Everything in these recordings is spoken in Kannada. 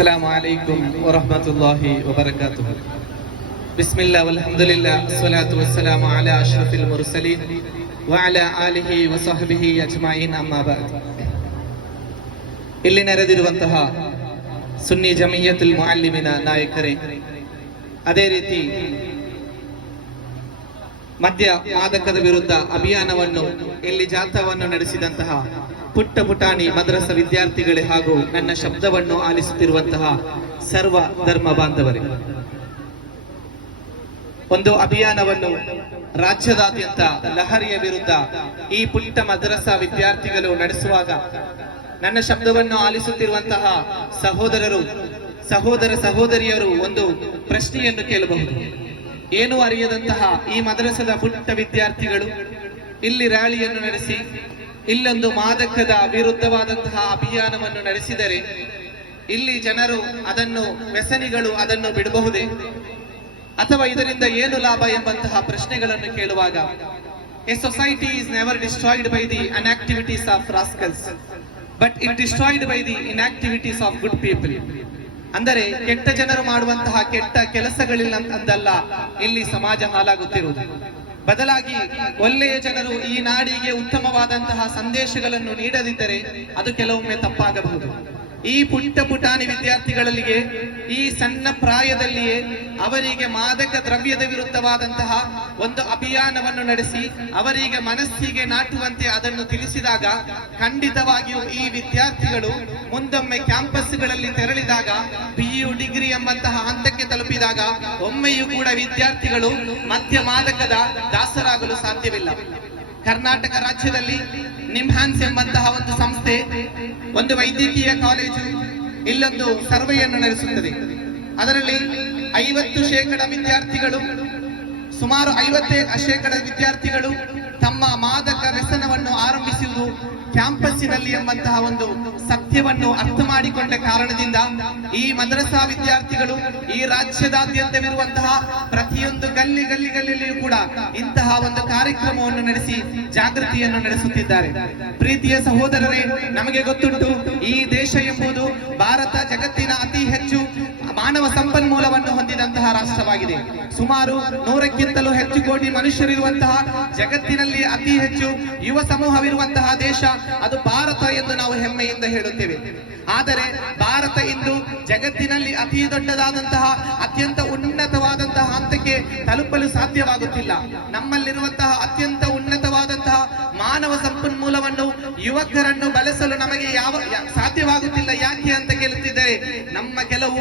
السلام عليكم ورحمة الله وبركاته. بسم الله والحمد لله والصلاة والسلام على أشرف المرسلين وعلى آله وصحبه أجمعين أما بعد. ಇಲ್ಲಿ ನೆರೆದಿರುವಂತಹ ಸುನ್ನಿ ಜಮಿಯತುಲ್ ಮುಅಲ್ಲಿಮಿನ ನಾಯಕರೇ, ಅದೇ ರೀತಿ ಮದ್ಯ ಮಾದಕದ ವಿರುದ್ಧ ಅಭಿಯಾನವನ್ನು ಇಲ್ಲಿ ಜಾಥಾವನ್ನು ನಡೆಸಿದಂತಹ ಪುಟ್ಟ ಪುಟಾಣಿ ಮದ್ರಸ ವಿದ್ಯಾರ್ಥಿಗಳೇ ಹಾಗೂ ನನ್ನ ಶಬ್ದವನ್ನು ಆಲಿಸುತ್ತಿರುವಂತಹ ಸರ್ವ ಧರ್ಮ ಬಾಂಧವರೇ, ಒಂದು ಅಭಿಯಾನವನ್ನು ರಾಜ್ಯದಾದ್ಯಂತ ಲಹರಿಯ ವಿರುದ್ಧ ಈ ಪುಟ್ಟ ಮದ್ರಸ ವಿದ್ಯಾರ್ಥಿಗಳು ನಡೆಸುವಾಗ ನನ್ನ ಶಬ್ದವನ್ನು ಆಲಿಸುತ್ತಿರುವಂತಹ ಸಹೋದರ ಸಹೋದರಿಯರು ಒಂದು ಪ್ರಶ್ನೆಯನ್ನು ಕೇಳಬಹುದು. ಏನು ಅರಿಯದಂತಹ ಈ ಮದ್ರಸದ ಪುಟ್ಟ ವಿದ್ಯಾರ್ಥಿಗಳು ಇಲ್ಲಿ ರ್ಯಾಲಿಯನ್ನು ನಡೆಸಿ ಇಲ್ಲೊಂದು ಮಾದಕದ ವಿರುದ್ಧವಾದಂತಹ ಅಭಿಯಾನವನ್ನು ನಡೆಸಿದರೆ ಇಲ್ಲಿ ಜನರು ವ್ಯಸನಿಗಳು ಅದನ್ನು ಬಿಡಬಹುದೇ, ಅಥವಾ ಇದರಿಂದ ಏನು ಲಾಭ ಎಂಬಂತಹ ಪ್ರಶ್ನೆಗಳನ್ನು ಕೇಳುವಾಗ, a society is never destroyed by the unactivities of rascals but it destroyed by the inactivities of good people. ಅಂದರೆ ಕೆಟ್ಟ ಜನರು ಮಾಡುವಂತಹ ಕೆಟ್ಟ ಕೆಲಸಗಳಿಲ್ಲ ಅಂದಲ್ಲ ಇಲ್ಲಿ ಸಮಾಜ ಹಾಳಾಗುತ್ತಿರುವುದು. ಬದಲಾಗಿ ಒಳ್ಳೆಯ ಜನರು ಈ ನಾಡಿಗೆ ಉತ್ತಮವಾದಂತಹ ಸಂದೇಶಗಳನ್ನು ನೀಡದಿದ್ದರೆ ಅದು ಕೆಲವೊಮ್ಮೆ ತಪ್ಪಾಗಬಹುದು. ಈ ಪುಟ್ಟ ಪುಟಾಣಿ ವಿದ್ಯಾರ್ಥಿಗಳಿಗೆ ಈ ಸಣ್ಣ ಪ್ರಾಯದಲ್ಲಿಯೇ ಅವರಿಗೆ ಮಾದಕ ದ್ರವ್ಯದ ವಿರುದ್ಧವಾದಂತಹ ಒಂದು ಅಭಿಯಾನವನ್ನು ನಡೆಸಿ ಅವರಿಗೆ ಮನಸ್ಸಿಗೆ ನಾಟುವಂತೆ ಅದನ್ನು ತಿಳಿಸಿದಾಗ ಖಂಡಿತವಾಗಿಯೂ ಈ ವಿದ್ಯಾರ್ಥಿಗಳು ಮುಂದೊಮ್ಮೆ ಕ್ಯಾಂಪಸ್ಗಳಲ್ಲಿ ತೆರಳಿದಾಗ PU ಡಿಗ್ರಿ ಎಂಬಂತಹ ಹಂತಕ್ಕೆ ತಲುಪಿದಾಗ ಒಮ್ಮೆಯೂ ಕೂಡ ವಿದ್ಯಾರ್ಥಿಗಳು ಮದ್ಯ ಮಾದಕದ ದಾಸರಾಗಲು ಸಾಧ್ಯವಿಲ್ಲ. ಕರ್ನಾಟಕ ರಾಜ್ಯದಲ್ಲಿ ನಿಮ್ಹಾನ್ಸ್ ಎಂಬಂತಹ ಒಂದು ಸಂಸ್ಥೆ, ಒಂದು ವೈದ್ಯಕೀಯ ಕಾಲೇಜು ಇಲ್ಲೊಂದು ಸರ್ವೆಯನ್ನು ನಡೆಸುತ್ತದೆ. ಅದರಲ್ಲಿ 50% ವಿದ್ಯಾರ್ಥಿಗಳು, ಸುಮಾರು 50% ವಿದ್ಯಾರ್ಥಿಗಳು ತಮ್ಮ ಮಾದಕ ವ್ಯಸನವನ್ನು ಆರಂಭಿಸುವುದು ಕ್ಯಾಂಪಸ್ಸಿನಲ್ಲಿ ಎಂಬಂತಹ ಒಂದು ಸತ್ಯವನ್ನು ಅರ್ಥ ಮಾಡಿಕೊಂಡ ಕಾರಣದಿಂದ ಈ ಮದ್ರಸಾ ವಿದ್ಯಾರ್ಥಿಗಳು ಈ ರಾಜ್ಯದಾದ್ಯಂತವಿರುವಂತಹ ಪ್ರತಿಯೊಂದು ಗಲ್ಲಿಯಲ್ಲಿಯೂ ಕೂಡ ಇಂತಹ ಒಂದು ಕಾರ್ಯಕ್ರಮವನ್ನು ನಡೆಸಿ ಜಾಗೃತಿಯನ್ನು ನಡೆಸುತ್ತಿದ್ದಾರೆ. ಪ್ರೀತಿಯ ಸಹೋದರರೇ, ನಮಗೆ ಗೊತ್ತುಂಟು, ಈ ದೇಶ ಎಂಬುದು ಭಾರತ ಜಗತ್ತಿನ ಅತಿ ಹೆಚ್ಚು ಮಾನವ ಸಂಪನ್ಮೂಲವನ್ನು ಹೊಂದಿದಂತಹ ರಾಷ್ಟ್ರವಾಗಿದೆ. ಸುಮಾರು 100ಕ್ಕಿಂತಲೂ ಹೆಚ್ಚು ಕೋಟಿ ಮನುಷ್ಯರಿರುವಂತಹ, ಜಗತ್ತಿನಲ್ಲಿ ಅತಿ ಹೆಚ್ಚು ಯುವ ಸಮೂಹವಿರುವಂತಹ ದೇಶ ಅದು ಭಾರತ ಎಂದು ನಾವು ಹೆಮ್ಮೆಯಿಂದ ಹೇಳುತ್ತೇವೆ. ಆದರೆ ಭಾರತ ಇಂದು ಜಗತ್ತಿನಲ್ಲಿ ಅತಿ ದೊಡ್ಡದಾದಂತಹ ಅತ್ಯಂತ ಉನ್ನತವಾದಂತಹ ಹಂತಕ್ಕೆ ತಲುಪಲು ಸಾಧ್ಯವಾಗುತ್ತಿಲ್ಲ. ನಮ್ಮಲ್ಲಿರುವಂತಹ ಅತ್ಯಂತ ಉನ್ನತವಾದಂತಹ ಮಾನವ ಸಂಪನ್ಮೂಲವನ್ನು, ಯುವಕರನ್ನು ಬಳಸಲು ನಮಗೆ ಸಾಧ್ಯವಾಗುತ್ತಿಲ್ಲ. ಯಾಕೆ ಅಂತ ಕೇಳುತ್ತಿದ್ದರೆ, ನಮ್ಮ ಕೆಲವು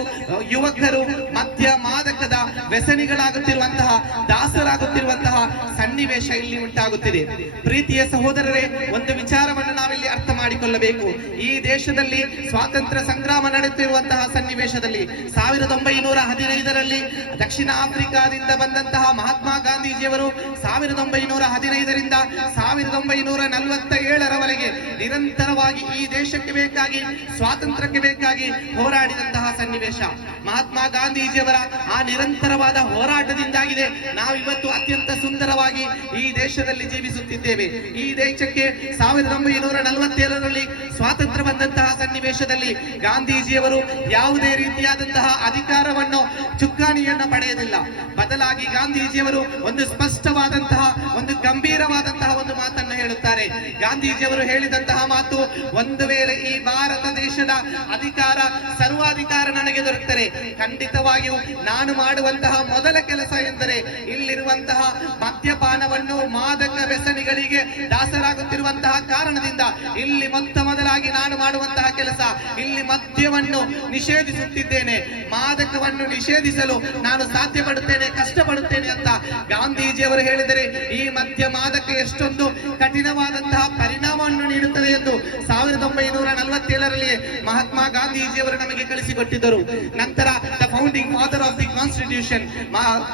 ಯುವಕರು ಮದ್ಯ ಮಾದಕದ ವ್ಯಸನಿಗಳಾಗುತ್ತಿರುವಂತಹ, ದಾಸರಾಗುತ್ತಿರುವಂತಹ ಸನ್ನಿವೇಶ ಇಲ್ಲಿ ಉಂಟಾಗುತ್ತಿದೆ. ಪ್ರೀತಿಯ ಸಹೋದರರೇ, ಒಂದು ವಿಚಾರವನ್ನು ನಾವಿಲ್ಲಿ ಅರ್ಥ ಮಾಡಿಕೊಳ್ಳಬೇಕು. ಈ ದೇಶದಲ್ಲಿ ಸ್ವಾತಂತ್ರ್ಯ ಸಂಗ್ರಾಮ ನಡೆಯುತ್ತಿರುವಂತಹ ಸನ್ನಿವೇಶದಲ್ಲಿ 1915ರಲ್ಲಿ ದಕ್ಷಿಣ ಆಫ್ರಿಕಾದಿಂದ ಬಂದಂತಹ ಮಹಾತ್ಮ ಗಾಂಧೀಜಿಯವರು 1915ರಿಂದ 1947ರವರೆಗೆ ನಿರಂತರವಾಗಿ ಈ ದೇಶಕ್ಕೆ ಬೇಕಾಗಿ, ಸ್ವಾತಂತ್ರ್ಯಕ್ಕೆ ಬೇಕಾಗಿ ಹೋರಾಡಿದಂತಹ ಸನ್ನಿವೇಶ. ಮಹಾತ್ಮ ಗಾಂಧೀಜಿಯವರ ಆ ನಿರಂತರವಾದ ಹೋರಾಟದಿಂದಾಗಿದೆ ನಾವಿವತ್ತು ಅತ್ಯಂತ ಸುಂದರವಾಗಿ ಈ ದೇಶದಲ್ಲಿ ಜೀವಿಸುತ್ತಿದ್ದೇವೆ. ಈ ದೇಶಕ್ಕೆ 1947ರಲ್ಲಿ ಸ್ವಾತಂತ್ರ್ಯ ಬಂದಂತಹ ಸನ್ನಿವೇಶದಲ್ಲಿ ಗಾಂಧೀಜಿಯವರು ಯಾವುದೇ ರೀತಿಯಾದಂತಹ ಅಧಿಕಾರವನ್ನು, ಚುಕ್ಕಾಣಿಯನ್ನು ಪಡೆಯಲಿಲ್ಲ. ಬದಲಾಗಿ ಗಾಂಧೀಜಿಯವರು ಒಂದು ಸ್ಪಷ್ಟವಾದಂತಹ, ಒಂದು ಗಂಭೀರವಾದಂತಹ ಒಂದು ಮಾತನ್ನು ಹೇಳುತ್ತಾರೆ. ಗಾಂಧೀಜಿಯವರು ಹೇಳಿದಂತಹ ಮಾತು, ಒಂದು ವೇಳೆ ಈ ಭಾರತ ದೇಶದ ಅಧಿಕಾರ, ಸರ್ವಾಧಿಕಾರ ನನಗೆ ದೊರೆತರೆ ಖಂಡಿತವಾಗಿಯೂ ನಾನು ಮಾಡುವಂತಹ ಮೊದಲ ಕೆಲಸ ಎಂದರೆ ಇಲ್ಲಿರುವಂತಹ ಮದ್ಯಪಾನವನ್ನು, ಮಾದಕ ವ್ಯಸನಿಗಳಿಗೆ ದಾಸರಾಗುತ್ತಿರುವಂತಹ ಕಾರಣದಿಂದ ಇಲ್ಲಿ ಮೊದಲಾಗಿ ನಾನು ಮಾಡುವಂತಹ ಕೆಲಸ, ಇಲ್ಲಿ ಮದ್ಯವನ್ನು ನಿಷೇಧಿಸುತ್ತಿದ್ದೇನೆ, ಮಾದಕವನ್ನು ನಿಷೇಧಿಸಲು ನಾನು ಸಾಧ್ಯ ಪಡುತ್ತೇನೆ, ಕಷ್ಟಪಡುತ್ತೇನೆ ಅಂತ ಗಾಂಧೀಜಿಯವರು ಹೇಳಿದರೆ ಈ ಮದ್ಯ ಮಾದಕ ಎಷ್ಟೊಂದು ಕಠಿಣವಾದಂತಹ ಪರಿಣಾಮವನ್ನು ನೀಡುತ್ತದೆ ಎಂದು 1947ರಲ್ಲಿ ಮಹಾತ್ಮ ಗಾಂಧೀಜಿಯವರು ನಮಗೆ ಕಳಿಸಿಕೊಟ್ಟಿದ್ದರು. ನಂತರ the founding father of the constitution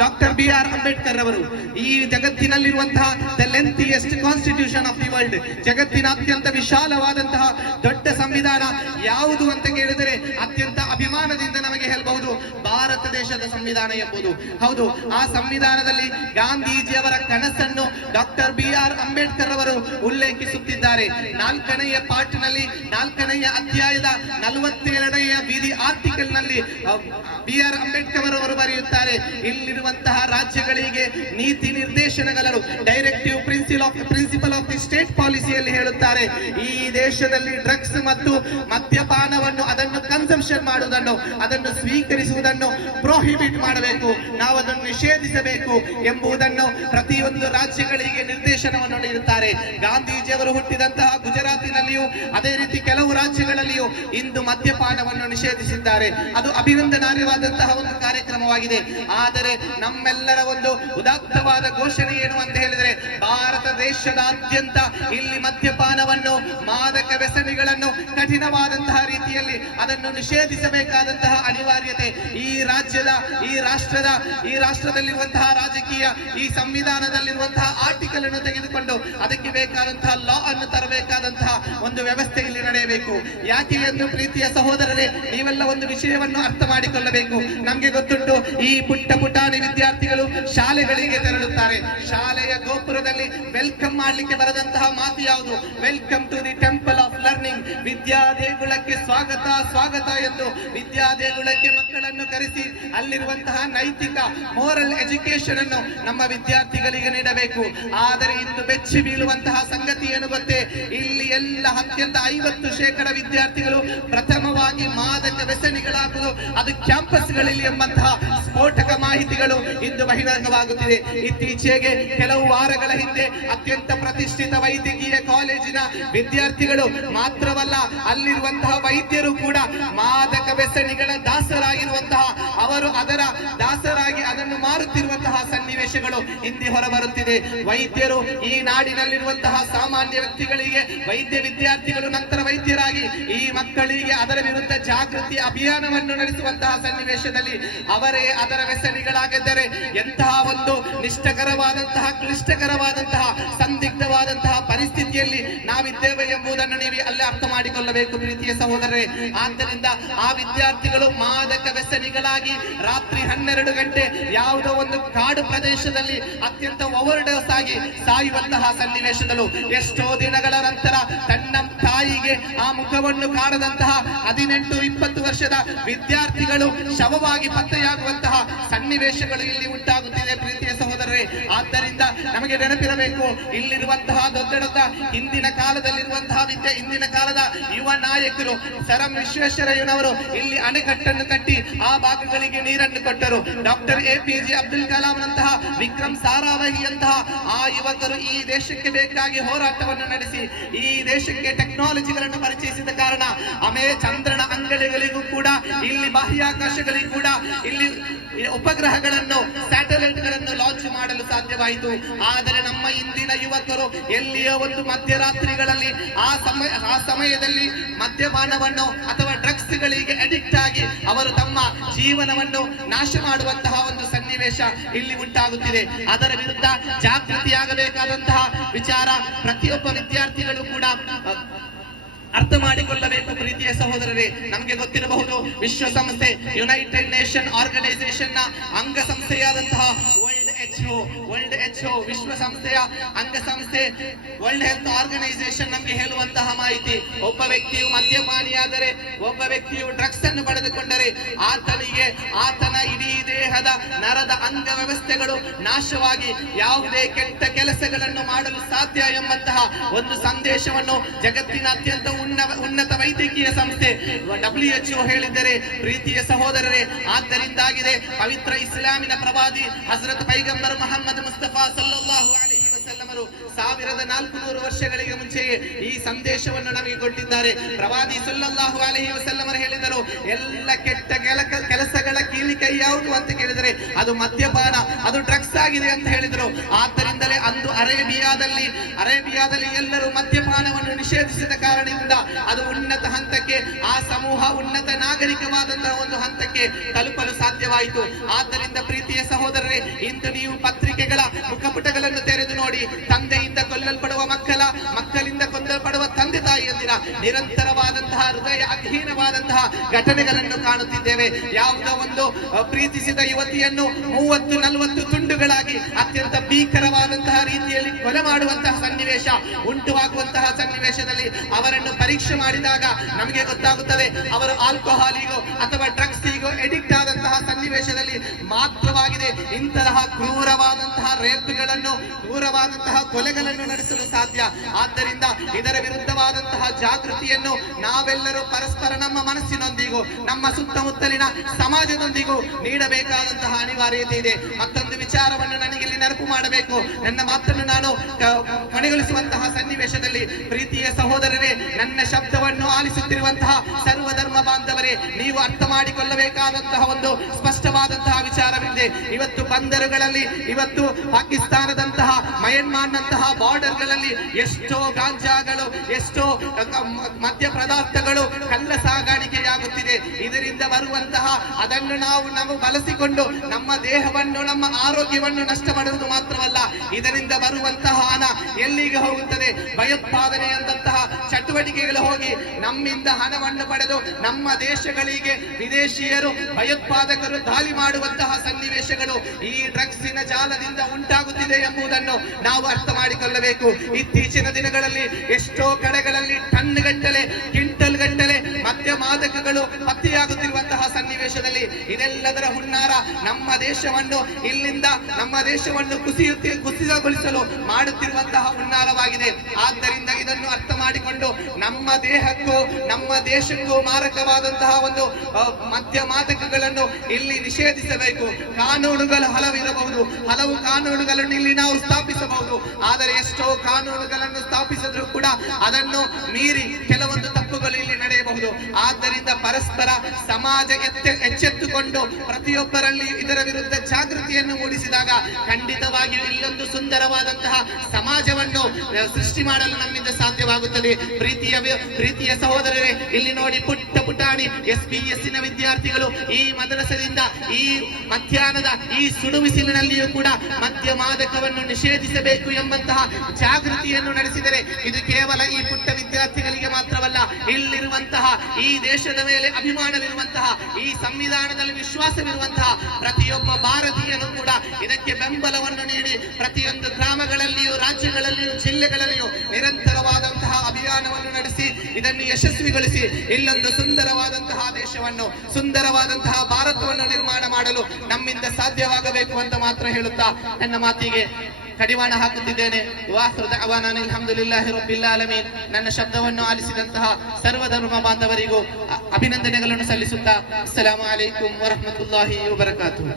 doctor BR Ambedkar ಅವರು ಈ ಜಗತ್ತಿನಲ್ಲಿರುವಂತಹ the lengthiest constitution of the world, ಜಗತ್ತಿನ ಅತ್ಯಂತ ವಿಶಾಲವಾದಂತಹ ದೊಡ್ಡ ಸಂವಿಧಾನ ಯಾವುದು ಅಂತ ಕೇಳಿದರೆ ಅತ್ಯಂತ ಅಭಿಮಾನದಿಂದ ನಮಗೆ ಹೇಳಬಹುದು ಭಾರತ ದೇಶದ ಸಂವಿಧಾನ ಎಂಬುದು. ಹೌದು, ಆ ಸಂವಿಧಾನದಲ್ಲಿ ಗಾಂಧೀಜಿಯವರ ಕನಸನ್ನು ಡಾಕ್ಟರ್ BR ಅಂಬೇಡ್ಕರ್ ಅವರು ಉಲ್ಲೇಖಿಸುತ್ತಿದ್ದಾರೆ. 4ನೇ ಪಾರ್ಟ್ನಲ್ಲಿ 4ನೇ ಅಧ್ಯಾಯದ 47ನೇ ವಿಧಿ ಆರ್ಟಿಕಲ್ ನಲ್ಲಿ BR ಅಂಬೇಡ್ಕರ್ ಅವರು ಬರೆಯುತ್ತಾರೆ, ಇಲ್ಲಿರುವಂತಹ ರಾಜ್ಯಗಳಿಗೆ ನೀತಿ ನಿರ್ದೇಶನಗಳು directive principle of the state ಪಾಲಿಸಿಯಲ್ಲಿ ಹೇಳುತ್ತಾರೆ, ಈ ದೇಶದಲ್ಲಿ ಡ್ರಗ್ಸ್ ಮತ್ತು ಮದ್ಯಪಾನವನ್ನು ಅದನ್ನು ಕನ್ಸಂಪ್ಷನ್ ಮಾಡುವುದನ್ನು ಅದನ್ನು ಸ್ವೀಕರಿಸುವುದನ್ನು ಪ್ರೊಹಿಬಿಟ್ ಮಾಡಬೇಕು, ನಾವು ಅದನ್ನು ನಿಷೇಧಿಸಬೇಕು ಎಂಬುದನ್ನು ಪ್ರತಿಯೊಂದು ರಾಜ್ಯಗಳಿಗೆ ನಿರ್ದೇಶನವನ್ನು ನೀಡುತ್ತಾರೆ. ಗಾಂಧೀಜಿಯವರು ಹುಟ್ಟಿದಂತಹ ಗುಜರಾತಿನಲ್ಲಿಯೂ ಅದೇ ರೀತಿ ಕೆಲವು ರಾಜ್ಯಗಳಲ್ಲಿಯೂ ಇಂದು ಮದ್ಯಪಾನವನ್ನು ನಿಷೇಧಿಸಿದ್ದಾರೆ. ಅದು ಅಭಿನಂದನಾರ್ಹವಾದಂತಹ ಒಂದು ಕಾರ್ಯಕ್ರಮವಾಗಿದೆ. ಆದರೆ ನಮ್ಮೆಲ್ಲರ ಒಂದು ಉದಾತ್ತವಾದ ಘೋಷಣೆ ಏನು ಅಂತ ಹೇಳಿದರೆ, ಭಾರತ ದೇಶದಾದ್ಯಂತ ಇಲ್ಲಿ ಮದ್ಯಪಾನವನ್ನು, ಮಾದಕ ವ್ಯಸನಿಗಳನ್ನು ಕಠಿಣವಾದಂತಹ ರೀತಿಯಲ್ಲಿ ಅದನ್ನು ನಿಷೇಧಿಸಬೇಕಾದಂತಹ ಅನಿವಾರ್ಯತೆ ಈ ರಾಜ್ಯದ, ಈ ರಾಷ್ಟ್ರದಲ್ಲಿರುವಂತಹ ರಾಜಕೀಯ, ಈ ಸಂವಿಧಾನದಲ್ಲಿರುವಂತಹ ಆರ್ಟಿಕಲ್ ಅನ್ನು ತೆಗೆದುಕೊಂಡು ಅದಕ್ಕೆ ಬೇಕಾದಂತಹ ಲಾ ಅನ್ನು ತರಬೇಕಾದಂತಹ ಒಂದು ವ್ಯವಸ್ಥೆ ಇಲ್ಲಿ ನಡೆಯಬೇಕು. ಯಾಕೆ ಎಂದು ಪ್ರೀತಿಯ ಸಹೋದರರೇ, ನೀವೆಲ್ಲ ಒಂದು ವಿಷಯವನ್ನು ಅರ್ಥ ಮಾಡಿಕೊಳ್ಳಬೇಕು. ನಮ್ಗೆ ಗೊತ್ತುಂಟು, ಈ ಪುಟ್ಟ ಪುಟಾಣಿ ವಿದ್ಯಾರ್ಥಿಗಳು ಶಾಲೆಗಳಿಗೆ ತೆರಳುತ್ತಾರೆ. ಶಾಲೆಯ ಗೋಪುರದಲ್ಲಿ ವೆಲ್ಕಮ್ ಮಾಡ್ಲಿಕ್ಕೆ ಬರದಂತಹ ಮಾತು ಯಾವುದು? Welcome to the temple of learning. ವಿದ್ಯಾದೇಗುಲಕ್ಕೆ ಸ್ವಾಗತ ಸ್ವಾಗತ ಎಂದು ವಿದ್ಯಾದೇಗುಲಕ್ಕೆ ಮಕ್ಕಳನ್ನು ಕರೆಸಿ ಅಲ್ಲಿರುವಂತಹ ನೈತಿಕ ಮೋರಲ್ ಎಜುಕೇಶನ್ ಅನ್ನು ನಮ್ಮ ವಿದ್ಯಾರ್ಥಿಗಳಿಗೆ ನೀಡಬೇಕು. ಆದರೆ ಇಂದು ಬೆಚ್ಚಿ ಬೀಳುವಂತಹ ಸಂಗತಿ ಏನು ಗೊತ್ತೇ? ಇಲ್ಲಿ ಎಲ್ಲ ಅತ್ಯಂತ 50% ವಿದ್ಯಾರ್ಥಿಗಳು ಪ್ರಥಮವಾಗಿ ಮಾದಕ ವ್ಯಸನಿಗಳಾಗುವುದು ಅದು ಕ್ಯಾಂಪಸ್ಗಳಲ್ಲಿ ಎಂಬಂತಹ ಸ್ಫೋಟಕ ಮಾಹಿತಿಗಳು ಇಂದು ಬಹಿರಂಗವಾಗುತ್ತಿದೆ. ಇತ್ತೀಚೆಗೆ ಕೆಲವು ವಾರಗಳ ಹಿಂದೆ ಅತ್ಯಂತ ಪ್ರತಿಷ್ಠಿತ ವೈದ್ಯಕೀಯ ಕಾಲೇಜಿನ ವಿದ್ಯಾರ್ಥಿಗಳು ಮಾತ್ರವಲ್ಲ, ಅಲ್ಲಿರುವಂತಹ ವೈದ್ಯರು ಕೂಡ ಮಾದಕ ವ್ಯಸನಿಗಳ ದಾಸರಾಗಿರುವಂತಹ, ಅವರು ಅದರ ದಾಸರಾಗಿ ಅದನ್ನು ಮಾರುತ್ತಿರುವಂತಹ ಸನ್ನಿವೇಶಗಳು ಹಿಂದೆ ಹೊರಬರುತ್ತಿದೆ. ವೈದ್ಯರು ಈ ನಾಡಿನಲ್ಲಿರುವಂತಹ ಸಾಮಾನ್ಯ ವ್ಯಕ್ತಿಗಳಿಗೆ, ವೈದ್ಯ ವಿದ್ಯಾರ್ಥಿಗಳು ನಂತರ ವೈದ್ಯರಾಗಿ ಈ ಮಕ್ಕಳಿಗೆ ಅದರ ವಿರುದ್ಧ ಜಾಗೃತಿ ಅಭಿಯಾನವನ್ನು ನಡೆಸುವಂತಹ ಸನ್ನಿವೇಶದಲ್ಲಿ ಅವರೇ ಅದರ ವ್ಯಸನಿಗಳಾಗಿದ್ದರೆ ಎಂತಹ ಒಂದು ನಿಷ್ಠಕರವಾದಂತಹ, ಕ್ಲಿಷ್ಟಕರವಾದಂತಹ, ಸಂದಿಗ್ಧವಾದಂತಹ ಪರಿಸ್ಥಿತಿಯಲ್ಲಿ ನಾವಿದ್ದೇವೆ ಎಂಬುದನ್ನು ನೀವು ಅಲ್ಲೇ ಅರ್ಥ ಮಾಡಿಕೊಳ್ಳಬೇಕು ಪ್ರೀತಿಯ ಸಹೋದರರೇ. ಆದ್ದರಿಂದ ಆ ವಿದ್ಯಾರ್ಥಿಗಳು ಮಾದಕ ವ್ಯಸನಿಗಳಾಗಿ ರಾತ್ರಿ 12 ಗಂಟೆ ಯಾವುದೋ ಒಂದು ಕಾಡು ಪ್ರದೇಶದಲ್ಲಿ ಅತ್ಯಂತ ಓವರ್ ಡೋಸ್ ಆಗಿ ಸಾಯುವಂತಹ ಸನ್ನಿವೇಶಗಳು, ಎಷ್ಟೋ ದಿನಗಳ ನಂತರ ತನ್ನ ತಾಯಿಗೆ ಆ ಮುಖವನ್ನು ಕಾಣದಂತಹ 18-20 ವರ್ಷದ ವಿದ್ಯಾರ್ಥಿಗಳು ಶವವಾಗಿ ಪತ್ತೆಯಾಗುವಂತಹ ಸನ್ನಿವೇಶಗಳು ಇಲ್ಲಿ ಉಂಟಾಗುತ್ತಿದೆ ಪ್ರೀತಿಯ ಸಹೋದರರೇ. ಆದ್ದರಿಂದ ನಮಗೆ ನೆನಪಿರಬೇಕು, ಇಲ್ಲಿರುವಂತಹ ದೊಡ್ಡ ಹಿಂದಿನ ಕಾಲದಲ್ಲಿರುವಂತಹ ಹಿಂದಿನ ಕಾಲದ ಯುವ ನಾಯಕರು ಸರ್ ವಿಶ್ವೇಶ್ವರಯ್ಯನವರು ಇಲ್ಲಿ ಅಣೆಕಟ್ಟನ್ನು ಕಟ್ಟಿ ಆ ಭಾಗಗಳಿಗೆ ನೀರನ್ನು ಕೊಟ್ಟರು. ಡಾಕ್ಟರ್ APJ ಅಬ್ದುಲ್ ಕಲಾಂ ನಂತಹ, ವಿಕ್ರಮ್ ಸಾರಾವಹಿಯಂತಹ ಆ ಯುವಕರು ಈ ದೇಶಕ್ಕೆ ಬೇಕಾಗಿ ಹೋರಾಟವನ್ನು ನಡೆಸಿ ಈ ದೇಶಕ್ಕೆ ಟೆಕ್ನಾಲಜಿಗಳನ್ನು ಪರಿಚಯಿಸಿದ ಕಾರಣ ಚಂದ್ರನ ಅಂಗಡಿಗಳಿಗೂ ಕೂಡ, ಇಲ್ಲಿ ಬಾಹ್ಯಾಕಾಶಗಳಿಗೂ ಕೂಡ ಇಲ್ಲಿ ಉಪಗ್ರಹಗಳನ್ನು, ಸ್ಯಾಟಲೈಟ್ ಗಳನ್ನು ಲಾಂಚ್ ಮಾಡಲು ಸಾಧ್ಯವಾಯಿತು. ಆದರೆ ನಮ್ಮ ಇಂದಿನ ಯುವಕರು ಎಲ್ಲಿಯೋ ಒಂದು ಮಧ್ಯರಾತ್ರಿಗಳಲ್ಲಿ ಆ ಸಮಯದಲ್ಲಿ ಮದ್ಯಪಾನವನ್ನು ಅಥವಾ ಡ್ರಗ್ಸ್ ಗಳಿಗೆ ಅಡಿಕ್ಟ್ ಆಗಿ ಅವರು ತಮ್ಮ ಜೀವನವನ್ನು ನಾಶ ಮಾಡುವಂತಹ ಒಂದು ಸನ್ನಿವೇಶ ಇಲ್ಲಿ ಉಂಟಾಗುತ್ತಿದೆ. ಅದರ ವಿರುದ್ಧ ಜಾಗೃತಿಯಾಗಬೇಕಾದಂತಹ ವಿಚಾರ ಪ್ರತಿಯೊಬ್ಬ ವಿದ್ಯಾರ್ಥಿಗಳು ಕೂಡ ಅರ್ಥ ಮಾಡಿಕೊಳ್ಳಬೇಕು ಪ್ರೀತಿಯ ಸಹೋದರರೇ. ನಮಗೆ ಗೊತ್ತಿರಬಹುದು, ವಿಶ್ವಸಂಸ್ಥೆ, ಯುನೈಟೆಡ್ ನೇಷನ್ ಆರ್ಗನೈಸೇಷನ್ ನ ಅಂಗಸಂಸ್ಥೆಯಾದಂತಹ ವರ್ಲ್ಡ್ ಎಚ್ಒ ವಿಶ್ವಸಂಸ್ಥೆಯ ಅಂಗಸಂಸ್ಥೆ ವರ್ಲ್ಡ್ ಹೆಲ್ತ್ ಆರ್ಗನೈಸೇಷನ್ ನಮಗೆ ಹೇಳುವಂತಹ ಮಾಹಿತಿ, ಒಬ್ಬ ವ್ಯಕ್ತಿಯು ಮದ್ಯಪಾನಿಯಾದರೆ, ಒಬ್ಬ ವ್ಯಕ್ತಿಯು ಡ್ರಗ್ಸ್ ಅನ್ನು ಪಡೆದುಕೊಂಡರೆ ಆತನ ಇಡೀ ದೇಹದ ನರದ ಅಂಗ ವ್ಯವಸ್ಥೆಗಳು ನಾಶವಾಗಿ ಯಾವುದೇ ಕೆಟ್ಟ ಕೆಲಸಗಳನ್ನು ಮಾಡಲು ಸಾಧ್ಯ ಎಂಬಂತಹ ಒಂದು ಸಂದೇಶವನ್ನು ಜಗತ್ತಿನ ಅತ್ಯಂತ ಉನ್ನತ ವೈದ್ಯಕೀಯ ಸಂಸ್ಥೆ WHO ಹೇಳಿದರೆ ಪ್ರೀತಿಯ ಸಹೋದರರೇ. ಆದ್ದರಿಂದಾಗಿದೆ ಪವಿತ್ರ ಇಸ್ಲಾಮಿನ ಪ್ರವಾದಿ ಹಜರತ್ ಪೈಗಂಬರ್ ಮೊಹಮ್ಮದ್ ಮುಸ್ತಫಾ ಸಲ್ಲಲ್ಲಾಹು ಅಲೈಹಿ ವಸಲ್ಲಮರು 1400 ವರ್ಷಗಳಿಗೆ ಮುಂಚೆಯೇ ಈ ಸಂದೇಶವನ್ನು ನಮಗೆ ಕೊಟ್ಟಿದ್ದಾರೆ. ಪ್ರವಾದಿ ಸಲ್ಲಲ್ಲಾಹು ಅಲೈಹಿ ವಸಲ್ಲಮರು ಹೇಳಿದರು, ಎಲ್ಲ ಕೆಟ್ಟ ಕೆಲಸಗಳ ಕೀಲಿಕೈ ಯಾವುದು ಅಂತ ಕೇಳಿದರೆ ಅದು ಮದ್ಯಪಾನ, ಅದು ಡ್ರಗ್ಸ್ ಆಗಿದೆ ಅಂತ ಹೇಳಿದರು. ಆದ್ದರಿಂದಲೇ ಅಂದು ಅರೇಬಿಯಾದಲ್ಲಿ ಎಲ್ಲರೂ ಮದ್ಯಪಾನವನ್ನು ನಿಷೇಧಿಸಿದ ಕಾರಣದಿಂದ ಅದು ಉನ್ನತ ಹಂತಕ್ಕೆ, ಆ ಸಮೂಹ ಉನ್ನತ ನಾಗರಿಕವಾದಂತಹ ಒಂದು ಹಂತಕ್ಕೆ ತಲುಪಲು ಸಾಧ್ಯವಾಯಿತು. ಆದ್ದರಿಂದ ಪ್ರೀತಿಯ ಸಹೋದರರೇ, ಇಂದು ನೀವು ಪತ್ರಿಕೆಗಳ ಮುಖಪುಟಗಳನ್ನು ತೆರೆದು ನೋಡಿ, ತಂದೆಯಿಂದ ಕೊಲ್ಲಲ್ಪಡುವ ಮಕ್ಕಳಿಂದ ಕೊಲ್ಲಲ್ಪಡುವ ತಂದೆ ತಾಯಿಯಂದಿರ ನಿರಂತರವಾದಂತಹ ಹೃದಯ ಅಧೀನವಾದಂತಹ ಘಟನೆಗಳನ್ನು ಕಾಣುತ್ತಿದ್ದೇವೆ. ಯಾವುದೋ ಒಂದು ಪ್ರೀತಿಸಿದ ಯುವತಿಯನ್ನು 30-40 ತುಂಡುಗಳಾಗಿ ಅತ್ಯಂತ ಭೀಕರವಾದಂತಹ ರೀತಿಯಲ್ಲಿ ಕೊಲೆ ಮಾಡುವಂತಹ ಸನ್ನಿವೇಶ ಉಂಟುವಾಗುವಂತಹ ಸನ್ನಿವೇಶದಲ್ಲಿ ಅವರನ್ನು ಪರೀಕ್ಷೆ ಮಾಡಿದಾಗ ನಮಗೆ ಗೊತ್ತಾಗುತ್ತದೆ ಅವರು ಆಲ್ಕೋಹಾಲಿಗೋ ಅಥವಾ ಡ್ರಗ್ಸ್ಗೋ ಎಡಿಕ್ಟ್ ಆದಂತಹ ಸನ್ನಿವೇಶದಲ್ಲಿ ಮಾತ್ರವಾಗಿದೆ ಇಂತಹ ಕ್ರೂರವಾದಂತಹ ರೇಪ್ಗಳನ್ನು ಕ್ರೂರವಾದಂತಹ ಕೊಲೆಗಳನ್ನು ನಡೆಸಲು ಸಾಧ್ಯ. ಆದ್ದರಿಂದ ಇದರ ವಿರುದ್ಧವಾದಂತಹ ಜಾಗೃತಿಯನ್ನು ನಾವೆಲ್ಲರೂ ಪರಸ್ಪರ ನಮ್ಮ ಮನಸ್ಸಿನೊಂದಿಗೂ ನಮ್ಮ ಸುತ್ತಮುತ್ತಲಿನ ಸಮಾಜದೊಂದಿಗೂ ನೀಡಬೇಕಾದಂತಹ ಅನಿವಾರ್ಯತೆ ಇದೆ. ಮತ್ತೊಂದು ವಿಚಾರವನ್ನು ನನಗಿಲ್ಲಿ ನೆನಪು ಮಾಡಬೇಕು. ನನ್ನ ಮಾತನ್ನು ನಾನು ಕೊನೆಗೊಳಿಸುವಂತಹ ಸನ್ನಿವೇಶದಲ್ಲಿ ಪ್ರೀತಿಯ ಸಹೋದರರೇ, ನನ್ನ ಶಬ್ದವನ್ನು ಆಲಿಸುತ್ತಿರುವಂತಹ ಸರ್ವಧರ್ಮ ಬಾಂಧವರೇ, ನೀವು ಅರ್ಥ ಮಾಡಿಕೊಳ್ಳಬೇಕಾದಂತಹ ಒಂದು ಸ್ಪಷ್ಟವಾದಂತಹ ವಿಚಾರವಿದೆ. ಇವತ್ತು ಬಂದರುಗಳಲ್ಲಿ, ಇವತ್ತು ಪಾಕಿಸ್ತಾನದಂತಹ ಮಯನ್ಮಾರ್ನಂತಹ ಬಾರ್ಡರ್ಗಳಲ್ಲಿ ಎಷ್ಟೋ ಗಾಂಜಾಗಳು, ಎಷ್ಟೋ ಮದ್ಯ ಪದಾರ್ಥಗಳು ಕಳ್ಳ ಸಾಗಾಣಿಕೆಯಾಗುತ್ತಿದೆ. ಇದರಿಂದ ಬರುವಂತಹ ಅದನ್ನು ನಾವು ಬಳಸಿಕೊಂಡು ನಮ್ಮ ದೇಹವನ್ನು, ನಮ್ಮ ಆರೋಗ್ಯವನ್ನು ನಷ್ಟ ಮಾಡುವುದು ಮಾತ್ರವಲ್ಲ, ಇದರಿಂದ ಬರುವಂತಹ ಹಣ ಎಲ್ಲಿಗೆ ಹೋಗುತ್ತದೆ? ಭಯೋತ್ಪಾದನೆಯಂತಹ ಚಟುವಟಿಕೆಗಳು ಹೋಗಿ ನಮ್ಮಿಂದ ಹಣವನ್ನು ಪಡೆದು ನಮ್ಮ ದೇಶಗಳಿಗೆ ವಿದೇಶಿಯರು, ಭಯೋತ್ಪಾದಕರು ದಾಳಿ ಮಾಡುವಂತಹ ಸನ್ನಿವೇಶಗಳು ಈ ಡ್ರಗ್ಸಿನ ಜಾಲದಿಂದ ಉಂಟಾಗುತ್ತಿದೆ ಎಂಬುದನ್ನು ನಾವು ಅರ್ಥ ಮಾಡಿಕೊಳ್ಳಬೇಕು. ಇತ್ತೀಚಿನ ದಿನಗಳಲ್ಲಿ ಎಷ್ಟೋ ಕಡೆಗಳಲ್ಲಿ ಟನ್ ಗಟ್ಟಲೆ, ಕ್ವಿಂಟಲ್ ಗಟ್ಟಲೆ ಮದ್ಯ ಮಾದಕಗಳು ಪತ್ತೆಯಾಗುತ್ತಿರುವಂತಹ ಸನ್ನಿವೇಶದಲ್ಲಿ ಇದೆಲ್ಲದರ ಹುನ್ನಾರ ನಮ್ಮ ದೇಶವನ್ನು ಇಲ್ಲಿಂದ ನಮ್ಮ ದೇಶವನ್ನು ಕುಸಿತಗೊಳಿಸಲು ಮಾಡುತ್ತಿರುವಂತಹ ಹುನ್ನಾರವಾಗಿದೆ. ಆದ್ದರಿಂದ ಇದನ್ನು ಅರ್ಥ ಮಾಡಿಕೊಂಡು ನಮ್ಮ ದೇಹಕ್ಕೂ ನಮ್ಮ ದೇಶಕ್ಕೂ ಮಾರಕವಾದಂತಹ ಒಂದು ಮದ್ಯ ಮಾದಕಗಳನ್ನು ಇಲ್ಲಿ ನಿಷೇಧಿಸಬೇಕು. ಕಾನೂನುಗಳು ಹಲವಿರಬಹುದು, ಹಲವು ಕಾನೂನುಗಳನ್ನು ಇಲ್ಲಿ ನಾವು ಸ್ಥಾಪಿಸಬಹುದು. ಆದರೆ ಎಷ್ಟೋ ಕಾನೂನುಗಳನ್ನು ಸ್ಥಾಪಿಸಿದ್ರೂ ಕೂಡ ಅದನ್ನು ಮೀರಿ ಕೆಲವೊಂದು ತಪ್ಪುಗಳು ಇಲ್ಲಿ ನಡೆಯಬಹುದು. ಆದ್ದರಿಂದ ಪರಸ್ಪರ ಸಮಾಜ ಎಚ್ಚೆತ್ತುಕೊಂಡು ಪ್ರತಿಯೊಬ್ಬರಲ್ಲಿ ಇದರ ವಿರುದ್ಧ ಜಾಗೃತಿಯನ್ನು ಮೂಡಿಸಿದಾಗ ಖಂಡಿತವಾಗಿಯೂ ಇಲ್ಲೊಂದು ಸುಂದರವಾದಂತಹ ಸಮಾಜವನ್ನು ಸೃಷ್ಟಿ ಮಾಡಲು ನಮ್ಮಿಂದ ಸಾಧ್ಯವಾಗುತ್ತದೆ. ಪ್ರೀತಿಯ ಸಹೋದರರೇ, ಇಲ್ಲಿ ನೋಡಿ, ಪುಟ್ಟ ಪುಟಾಣಿ SBSನ ವಿದ್ಯಾರ್ಥಿಗಳು ಈ ಮದ್ರಸದಿಂದ ಈ ಮಧ್ಯಾಹ್ನದ ಈ ಸುಡುಬಿಸಿಲಿನಲ್ಲಿಯೂ ಕೂಡ ಮದ್ಯ ಮಾದಕವನ್ನು ನಿಷೇಧಿಸಬೇಕು ಎಂಬಂತಹ ಜಾಗೃತಿಯನ್ನು ನಡೆಸಿದರೆ ಇದು ಕೇವಲ ಈ ಪುಟ್ಟ ವಿದ್ಯಾರ್ಥಿಗಳಿಗೆ ಮಾತ್ರವಲ್ಲ, ಇಲ್ಲಿರುವಂತಹ ಈ ದೇಶದ ಮೇಲೆ ಅಭಿಮಾನವಿರುವಂತಹ, ಈ ಸಂವಿಧಾನದಲ್ಲಿ ವಿಶ್ವಾಸವಿರುವಂತಹ ಪ್ರತಿಯೊಬ್ಬ ಭಾರತೀಯನು ಕೂಡ ಇದಕ್ಕೆ ಬೆಂಬಲವನ್ನು ನೀಡಿ ಪ್ರತಿಯೊಂದು ಗ್ರಾಮಗಳಲ್ಲಿಯೂ, ರಾಜ್ಯಗಳಲ್ಲಿಯೂ, ಜಿಲ್ಲೆಗಳಲ್ಲಿಯೂ ನಿರಂತರವಾದಂತಹ ಅಭಿಯಾನವನ್ನು ನಡೆಸಿ ಇದನ್ನು ಯಶಸ್ವಿಗೊಳಿಸಿ ಇಲ್ಲೊಂದು ಸುಂದರವಾದಂತಹ ದೇಶವನ್ನು, ಸುಂದರವಾದಂತಹ ಭಾರತವನ್ನು ನಿರ್ಮಾಣ ಮಾಡಲು ನಮ್ಮಿಂದ ಸಾಧ್ಯವಾಗಬೇಕು ಅಂತ ಮಾತ್ರ ಹೇಳುತ್ತಾ ನನ್ನ ಮಾತಿಗೆ ಕಡಿವಾಣ ಹಾಕುತ್ತಿದ್ದೇನೆ. ವಾಹೃ ದಅವಾನಾ ಅಲ್ಹಮ್ದುಲಿಲ್ಲಾಹಿ ರಬ್ಬಿಲ್ ಆಲಮೀನ್. ನನ್ನ ಶಬ್ದವನ್ನು ಆಲಿಸಿದಂತಹ ಸರ್ವಧರ್ಮ ಬಾಂಧವರಿಗೂ ಅಭಿನಂದನೆಗಳನ್ನು ಸಲ್ಲಿಸುತ್ತಾ ಅಸ್ಸಲಾಮು ಅಲೈಕುಂ ವರಹ್ಮತುಲ್ಲಾಹಿ ವಬರಕಾತುಹು.